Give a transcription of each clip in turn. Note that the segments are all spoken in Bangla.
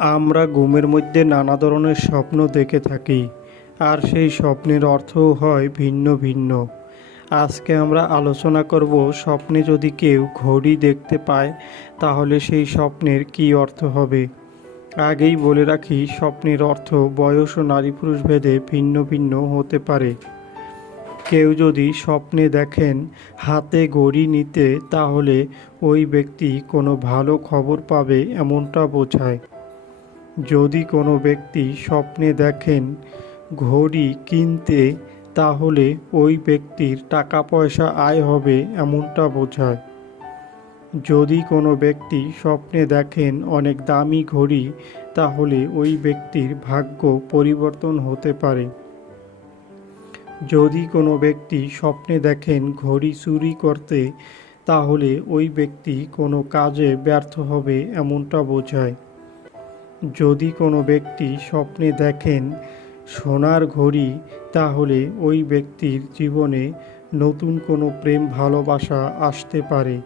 আমরা ঘুমের মধ্যে নানা ধরনের স্বপ্ন দেখে থাকি, আর সেই স্বপ্নের অর্থও হয় ভিন্ন ভিন্ন। আজকে আমরা আলোচনা করব স্বপ্নে যদি কেউ ঘড়ি দেখতে পায়, তাহলে সেই স্বপ্নের কী অর্থ হবে? আগেই বলে রাখি, স্বপ্নের অর্থ বয়স ও নারী পুরুষ ভেদে ভিন্ন ভিন্ন হতে পারে। কেউ যদি স্বপ্নে দেখেন হাতে ঘড়ি নিতে, তাহলে ওই ব্যক্তি কোনো ভালো খবর পাবে এমনটা বোঝায়। যদি কোনো ব্যক্তি স্বপ্নে দেখেন ঘড়ি কিনতে, তাহলে ওই ব্যক্তির টাকা পয়সা আয় হবে এমনটা বোঝায়। যদি কোনো ব্যক্তি স্বপ্নে দেখেন অনেক দামি ঘড়ি, তাহলে ওই ব্যক্তির ভাগ্য পরিবর্তন হতে পারে। যদি কোনো ব্যক্তি স্বপ্নে দেখেন ঘড়ি চুরি করতে, তাহলে ওই ব্যক্তি কোনো কাজে ব্যর্থ হবে এমনটা বোঝায়। যদি কোনো ব্যক্তি স্বপ্নে দেখেন সোনার ঘড়ি, তাহলে ওই ব্যক্তির জীবনে নতুন কোনো প্রেম ভালোবাসা আসতে পারে,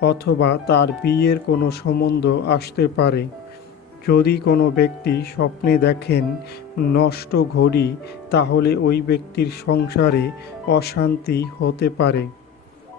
অথবা তার বিয়ের কোনো সম্বন্ধ আসতে পারে। যদি কোনো ব্যক্তি স্বপ্নে দেখেন নষ্ট ঘড়ি, তাহলে ওই ব্যক্তির সংসারে অশান্তি হতে পারে।